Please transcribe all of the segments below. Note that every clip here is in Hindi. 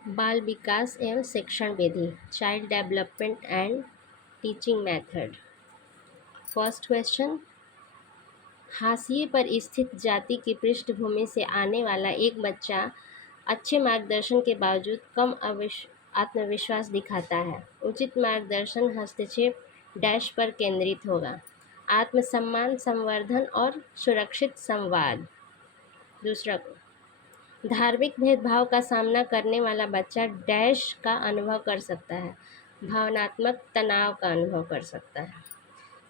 बाल विकास एवं शिक्षण विधि, child development and teaching method. First question, हाशिए पर स्थित जाति की पृष्ठभूमि से आने वाला एक बच्चा अच्छे मार्गदर्शन के बावजूद कम आत्मविश्वास दिखाता है। उचित मार्गदर्शन हस्तक्षेप डैश पर केंद्रित होगा। आत्मसम्मान, संवर्धन और सुरक्षित संवाद। दूसरा, धार्मिक भेदभाव का सामना करने वाला बच्चा डैश का अनुभव कर सकता है। भावनात्मक तनाव का अनुभव कर सकता है।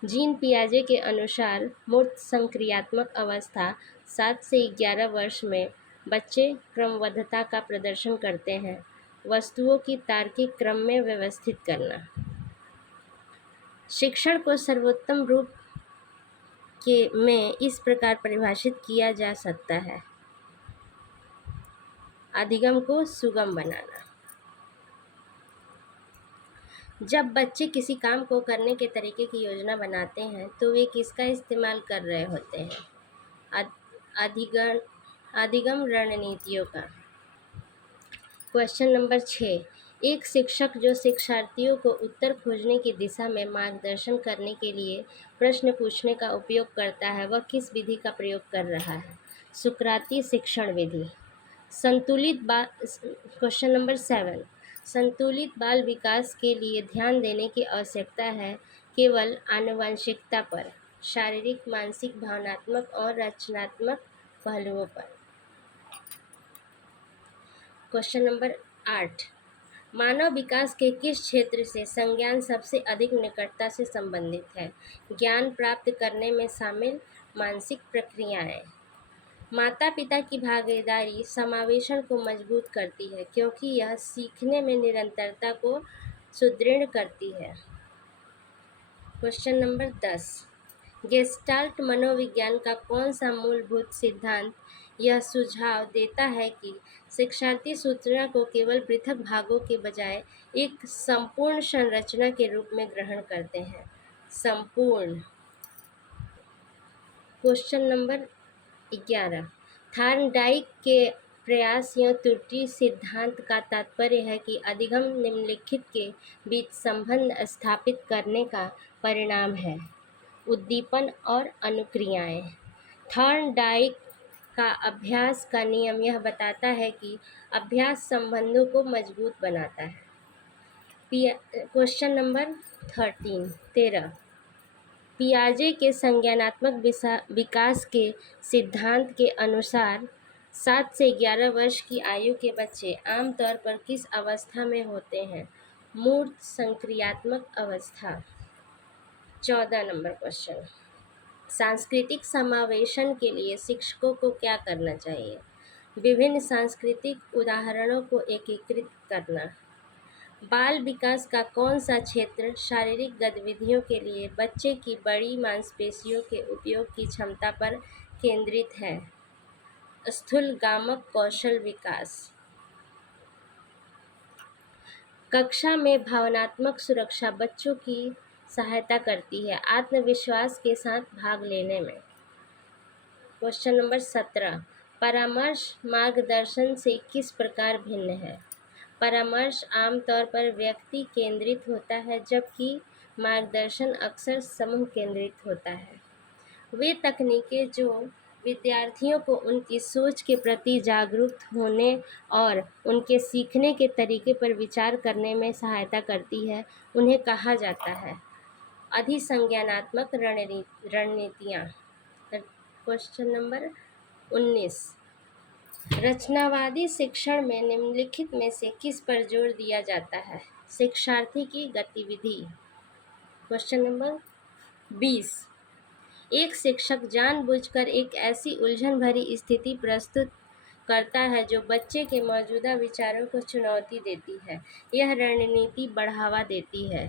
जीन पियाजे के अनुसार मूर्त संक्रियात्मक अवस्था 7 से 11 वर्ष में बच्चे क्रमबद्धता का प्रदर्शन करते हैं। वस्तुओं की तार्किक क्रम में व्यवस्थित करना। शिक्षण को सर्वोत्तम रूप में इस प्रकार परिभाषित किया जा सकता है। अधिगम को सुगम बनाना। जब बच्चे किसी काम को करने के तरीके की योजना बनाते हैं तो वे किसका इस्तेमाल कर रहे होते हैं? अधिगम रणनीतियों का। क्वेश्चन नंबर 6, एक शिक्षक जो शिक्षार्थियों को उत्तर खोजने की दिशा में मार्गदर्शन करने के लिए प्रश्न पूछने का उपयोग करता है, वह किस विधि का प्रयोग कर रहा है? सुकराती शिक्षण विधि। क्वेश्चन नंबर 7, संतुलित बाल विकास के लिए ध्यान देने की आवश्यकता है केवल आनुवंशिकता पर, शारीरिक, मानसिक, भावनात्मक और रचनात्मक पहलुओं पर। क्वेश्चन नंबर 8, मानव विकास के किस क्षेत्र से संज्ञान सबसे अधिक निकटता से संबंधित है? ज्ञान प्राप्त करने में शामिल मानसिक प्रक्रियाएं। माता पिता की भागीदारी समावेशन को मजबूत करती है क्योंकि यह सीखने में निरंतरता को सुदृढ़ करती है। क्वेश्चन नंबर 10, गेस्टाल्ट मनोविज्ञान का कौन सा मूलभूत सिद्धांत यह सुझाव देता है कि शिक्षार्थी सूचना को केवल पृथक भागों के बजाय एक संपूर्ण संरचना के रूप में ग्रहण करते हैं? संपूर्ण। क्वेश्चन नंबर 11, थॉर्नडाइक के प्रयास या त्रुटि सिद्धांत का तात्पर्य है कि अधिगम निम्नलिखित के बीच संबंध स्थापित करने का परिणाम है। उद्दीपन और अनुक्रियाएं। थॉर्नडाइक का अभ्यास का नियम यह बताता है कि अभ्यास संबंधों को मजबूत बनाता है। क्वेश्चन नंबर 13, पियाजे के संज्ञानात्मक विकास के सिद्धांत के अनुसार 7 से 11 वर्ष की आयु के बच्चे आमतौर पर किस अवस्था में होते हैं? मूर्त संक्रियात्मक अवस्था। 14 नंबर क्वेश्चन, सांस्कृतिक समावेशन के लिए शिक्षकों को क्या करना चाहिए? विभिन्न सांस्कृतिक उदाहरणों को एकीकृत करना। बाल विकास का कौन सा क्षेत्र शारीरिक गतिविधियों के लिए बच्चे की बड़ी मांसपेशियों के उपयोग की क्षमता पर केंद्रित है? स्थूलगामक कौशल विकास। कक्षा में भावनात्मक सुरक्षा बच्चों की सहायता करती है आत्मविश्वास के साथ भाग लेने में। क्वेश्चन नंबर 17, परामर्श मार्गदर्शन से किस प्रकार भिन्न है? परामर्श आमतौर पर व्यक्ति केंद्रित होता है जबकि मार्गदर्शन अक्सर समूह केंद्रित होता है। वे तकनीकें जो विद्यार्थियों को उनकी सोच के प्रति जागरूक होने और उनके सीखने के तरीके पर विचार करने में सहायता करती है, उन्हें कहा जाता है अधिसंज्ञानात्मक रणनीतियाँ। क्वेश्चन नंबर 19, रचनावादी शिक्षण में निम्नलिखित में से किस पर जोर दिया जाता है? शिक्षार्थी की गतिविधि। क्वेश्चन नंबर 20, एक शिक्षक जानबूझकर एक ऐसी उलझन भरी स्थिति प्रस्तुत करता है जो बच्चे के मौजूदा विचारों को चुनौती देती है। यह रणनीति बढ़ावा देती है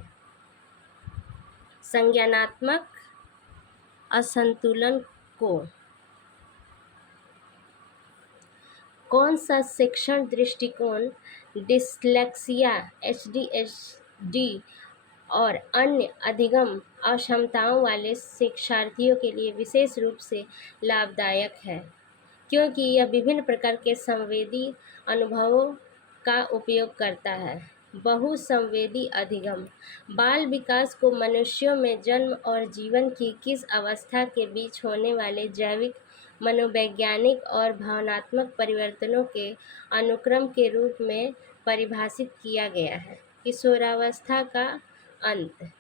संज्ञानात्मक असंतुलन को। कौन सा शिक्षण दृष्टिकोण डिस्लेक्सिया, ADHD और अन्य अधिगम अक्षमताओं वाले शिक्षार्थियों के लिए विशेष रूप से लाभदायक है? क्योंकि यह विभिन्न प्रकार के संवेदी अनुभवों का उपयोग करता है। बहुसंवेदी अधिगम बाल विकास को मनुष्यों में जन्म और जीवन की किस अवस्था के बीच होने वाले जैविक, मनोवैज्ञानिक और भावनात्मक परिवर्तनों के अनुक्रम के रूप में परिभाषित किया गया है। किशोरावस्था का अंत।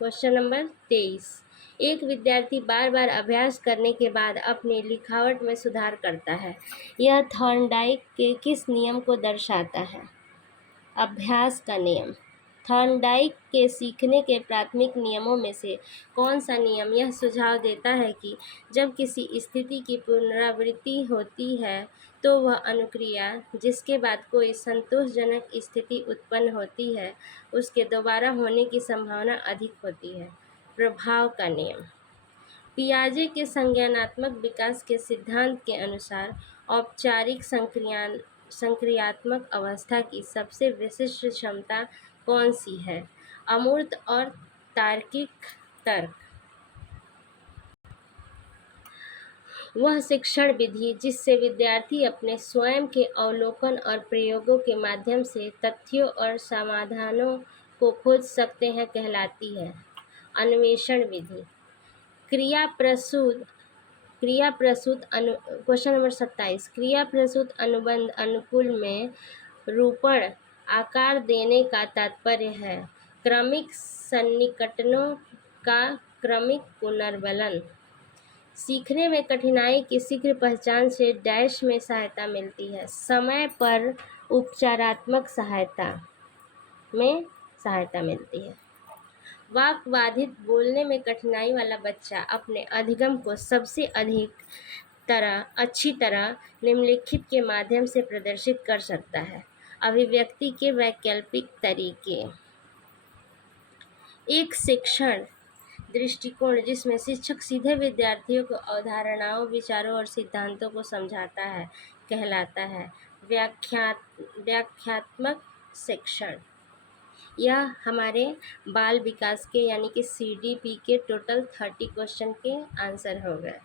Question number 23। एक विद्यार्थी बार बार अभ्यास करने के बाद अपनी लिखावट में सुधार करता है। यह थॉर्नडाइक के किस नियम को दर्शाता है? अभ्यास का नियम। थॉर्नडाइक के सीखने के प्राथमिक नियमों में से कौन सा नियम यह सुझाव देता है कि जब किसी स्थिति की पुनरावृत्ति होती है तो वह अनुक्रिया जिसके बाद कोई संतोषजनक स्थिति उत्पन्न होती है उसके दोबारा होने की संभावना अधिक होती है? प्रभाव का नियम। पियाजे के संज्ञानात्मक विकास के सिद्धांत के अनुसार औपचारिक संक्रियात्मक अवस्था की सबसे विशिष्ट क्षमता कौन सी है? अमूर्त और तार्किक तर्क। वह शिक्षण विधि जिससे विद्यार्थी अपने स्वयं के अवलोकन और प्रयोगों के माध्यम से तथ्यों और समाधानों को खोज सकते हैं कहलाती है। अन्वेषण विधि। Question number 27। क्रिया प्रसूत अनुबंध अनुकूल में रूपण आकार देने का तात्पर्य है क्रमिक सन्निकटनों का क्रमिक पुनर्बलन। सीखने में कठिनाई की शीघ्र पहचान से डैश में सहायता मिलती है। समय पर उपचारात्मक सहायता में सहायता मिलती है। वाक बाधित बोलने में कठिनाई वाला बच्चा अपने अधिगम को सबसे अच्छी तरह निम्नलिखित के माध्यम से प्रदर्शित कर सकता है। अभिव्यक्ति के वैकल्पिक तरीके। एक शिक्षण दृष्टिकोण जिसमें शिक्षक सीधे विद्यार्थियों को अवधारणाओं, विचारों और सिद्धांतों को समझाता है कहलाता है व्याख्यात्मक शिक्षण। यह हमारे बाल विकास के यानी कि CDP के टोटल 30 क्वेश्चन के आंसर हो गए।